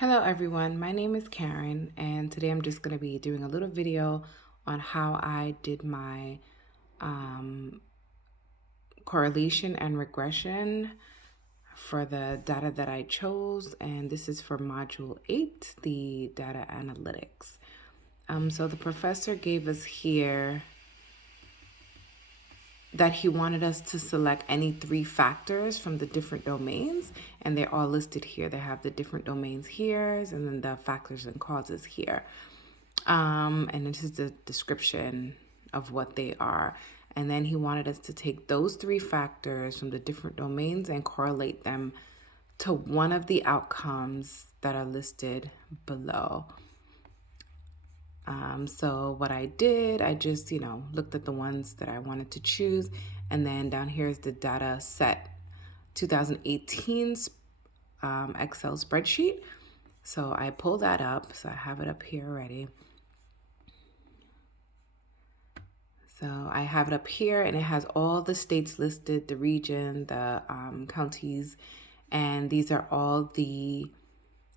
Hello everyone, my name is Karen and today I'm just going to be doing a little video on how I did my correlation and regression for the data that I chose, and this is for module 8, the data analytics. So the professor gave us here that he wanted us to select any 3 factors from the different domains, and they're all listed here. They have the different domains here and then the factors and causes here. And this is the description of what they are. And then he wanted us to take those 3 factors from the different domains and correlate them to one of the outcomes that are listed below. So what I did, I just, looked at the ones that I wanted to choose. And then down here is the data set 2018's Excel spreadsheet. So I pulled that up. So I have it up here already. So I have it up here and it has all the states listed, the region, the counties, and these are all the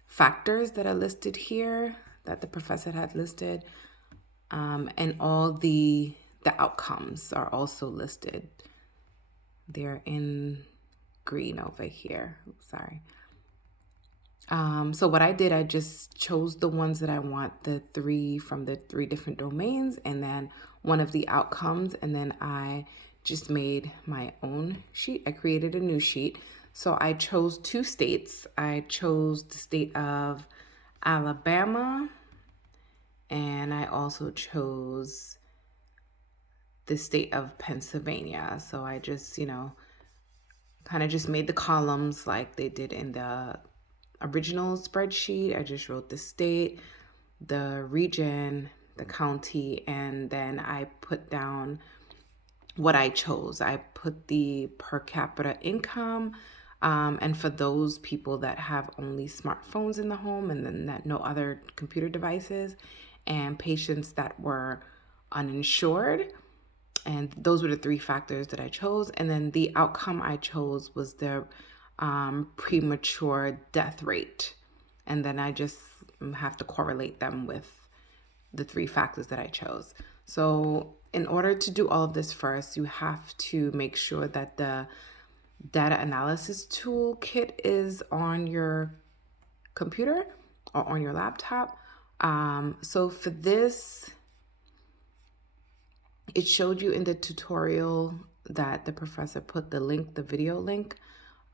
factors that are listed here that the professor had listed, and all the outcomes are also listed. They're in green over here. Oops, sorry. So what I did, I just chose the ones that I want, the 3 from the 3 different domains, and then one of the outcomes, and then I just made my own sheet. I created a new sheet. So I chose 2 states. I chose the state of Alabama, and I also chose the state of Pennsylvania. So I just, kind of just made the columns like they did in the original spreadsheet. I just wrote the state, the region, the county, and then I put down what I chose. I put the per capita income, and for those people that have only smartphones in the home and then that no other computer devices, and patients that were uninsured. And those were the 3 factors that I chose. And then the outcome I chose was the premature death rate. And then I just have to correlate them with the 3 factors that I chose. So in order to do all of this first, you have to make sure that the data analysis toolkit is on your computer or on your laptop. So for this, it showed you in the tutorial that the professor put the link, the video link.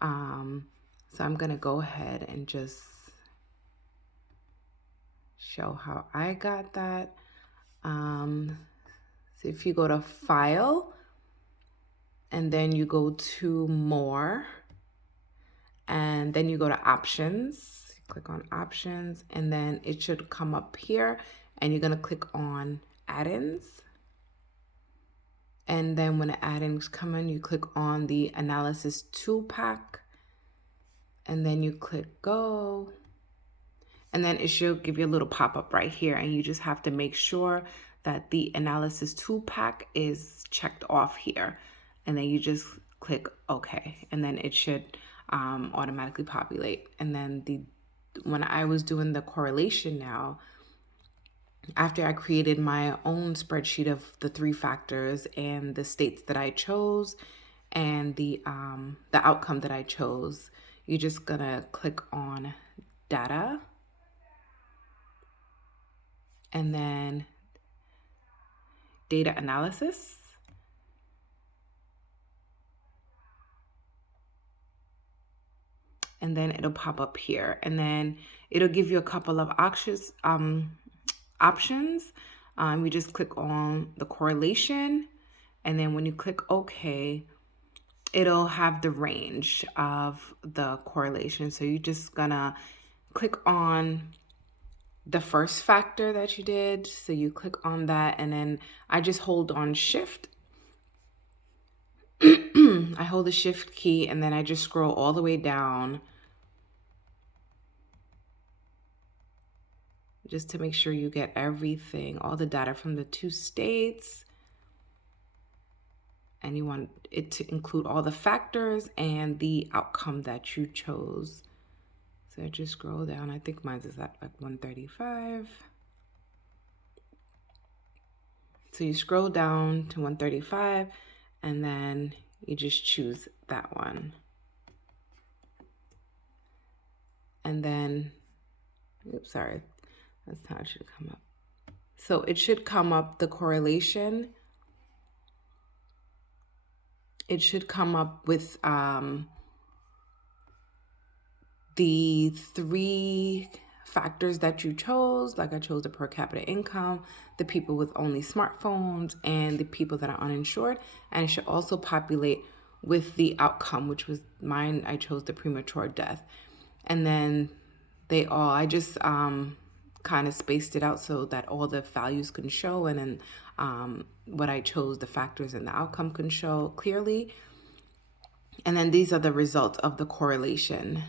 So I'm going to go ahead and just show how I got that. So if you go to File, and then you go to More, and then you go to Options, click on Options, and then it should come up here, and you're going to click on Add-ins. And then when the add-ins come in, you click on the Analysis Tool Pack, and then you click Go. And then it should give you a little pop-up right here, and you just have to make sure that the Analysis Tool Pack is checked off here. And then you just click OK, and then it should automatically populate. And then when I was doing the correlation now, after I created my own spreadsheet of the 3 factors and the states that I chose and the outcome that I chose, you're just gonna click on Data, and then Data Analysis. And then it'll pop up here, and then it'll give you a couple of options. You just click on the correlation, and then when you click OK, it'll have the range of the correlation. So you're just gonna click on the first factor that you did. So you click on that, and then I just hold on Shift. I hold the Shift key, and then I just scroll all the way down just to make sure you get everything, all the data from the 2 states. And you want it to include all the factors and the outcome that you chose. So just scroll down. I think mine is at like 135. So you scroll down to 135 and then you just choose that one. And then, oops, sorry, that's how it should come up. So it should come up the correlation. It should come up with the 3 factors that you chose. Like I chose the per capita income, the people with only smartphones, and the people that are uninsured. And it should also populate with the outcome, which was mine. I chose the premature death. And then I just kind of spaced it out so that all the values can show, and then what I chose, the factors and the outcome can show clearly. And then these are the results of the correlation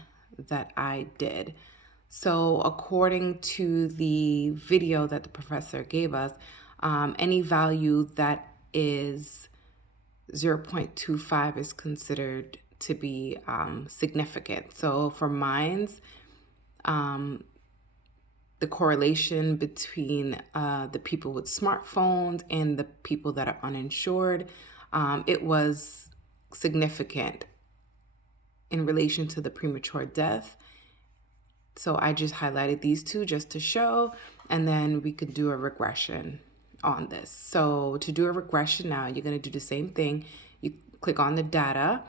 that I did. So according to the video that the professor gave us, any value that is 0.25 is considered to be significant. So for mines, the correlation between the people with smartphones and the people that are uninsured, it was significant in relation to the premature death. So I just highlighted these 2 just to show, and then we could do a regression on this. So to do a regression now, you're going to do the same thing. You click on the data,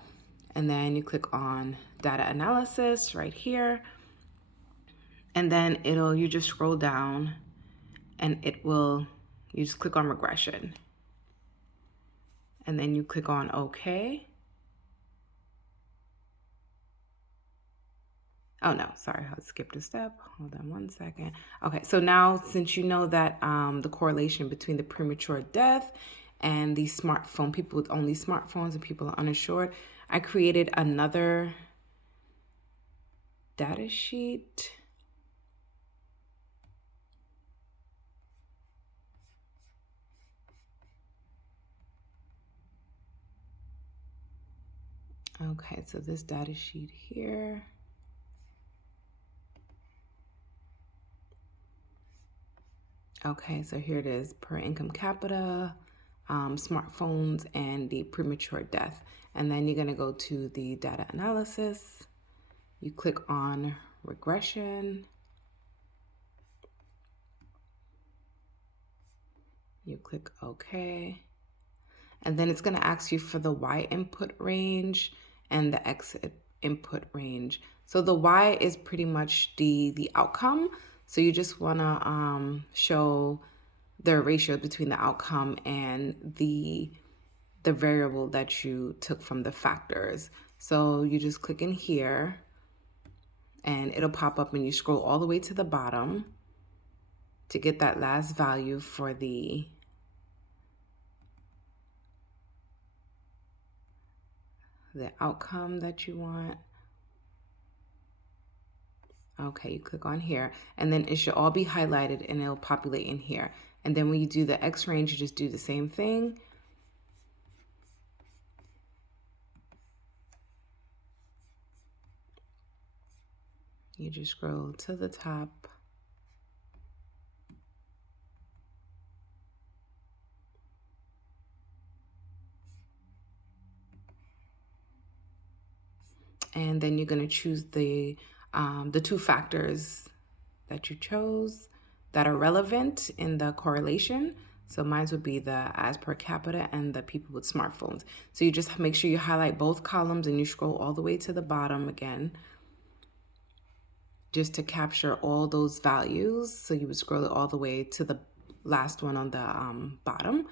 and then you click on data analysis right here. And then you just scroll down and you just click on regression. And then you click on OK. Oh no, sorry, I skipped a step. Hold on one second. Okay, so now since you know that the correlation between the premature death and the smartphone, people with only smartphones and people uninsured, I created another data sheet. Okay, so this data sheet here. Okay, so here it is, per income capita, smartphones, and the premature death. And then you're gonna go to the data analysis. You click on regression. You click OK. And then it's gonna ask you for the Y input range and the X input range. So the Y is pretty much the outcome. So you just wanna show the ratio between the outcome and the variable that you took from the factors. So you just click in here and it'll pop up and you scroll all the way to the bottom to get that last value for the outcome that you want. Okay, you click on here and then it should all be highlighted and it'll populate in here. And then when you do the X range, you just do the same thing. You just scroll to the top. And then you're going to choose the 2 factors that you chose that are relevant in the correlation. So mine would be the as per capita and the people with smartphones. So you just make sure you highlight both columns and you scroll all the way to the bottom again, just to capture all those values. So you would scroll it all the way to the last one on the bottom.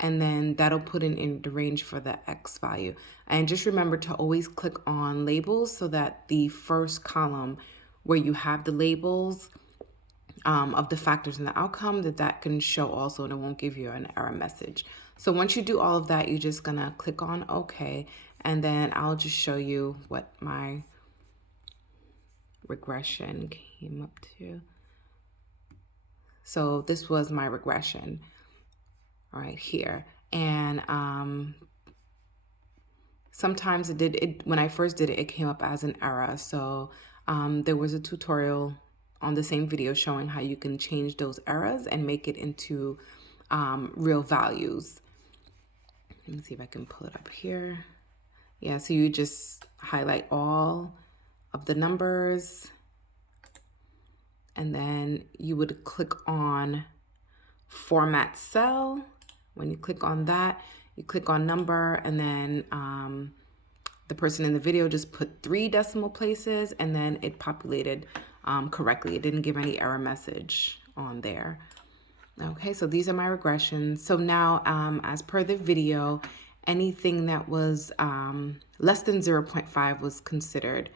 And then that'll put in the range for the X value. And just remember to always click on labels so that the first column where you have the labels of the factors and the outcome, that can show also, and it won't give you an error message. So once you do all of that, you're just gonna click on OK, and then I'll just show you what my regression came up to. So this was my regression right here. And sometimes when I first did it, it came up as an error. So there was a tutorial on the same video showing how you can change those errors and make it into real values. Let me see if I can pull it up here. Yeah, so you just highlight all of the numbers, and then you would click on format cell. When you click on that, you click on number, and then the person in the video just put 3 decimal places, and then it populated correctly. It didn't give any error message on there. Okay, so these are my regressions. So now, as per the video, anything that was less than 0.5 was considered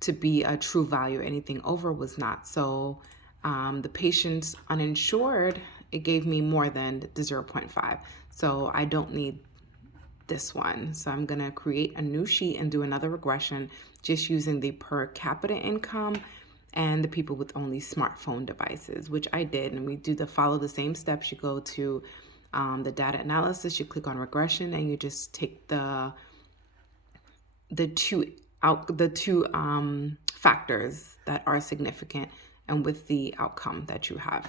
to be a true value. Anything over was not. So the patient's uninsured, it gave me more than the 0.5. So I don't need this one. So I'm gonna create a new sheet and do another regression just using the per capita income and the people with only smartphone devices, which I did. And we do follow the same steps. You go to the data analysis, you click on regression, and you just take the two factors that are significant and with the outcome that you have.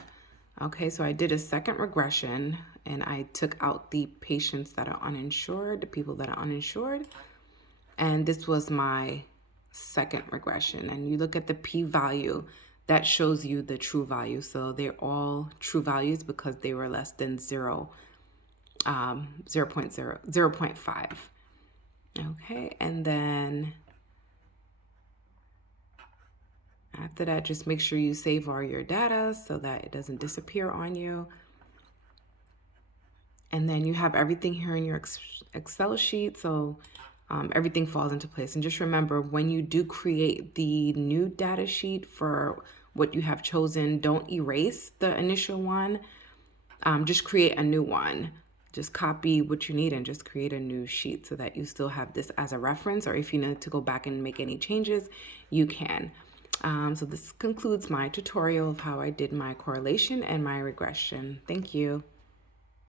Okay, so I did a second regression and I took out the patients that are uninsured, the people that are uninsured. And this was my second regression. And you look at the p-value, that shows you the true value. So they're all true values because they were less than 0.5. Okay, and then after that, just make sure you save all your data so that it doesn't disappear on you. And then you have everything here in your Excel sheet, so everything falls into place. And just remember, when you do create the new data sheet for what you have chosen, don't erase the initial one. Just create a new one. Just copy what you need and just create a new sheet so that you still have this as a reference, or if you need to go back and make any changes, you can. So this concludes my tutorial of how I did my correlation and my regression. Thank you.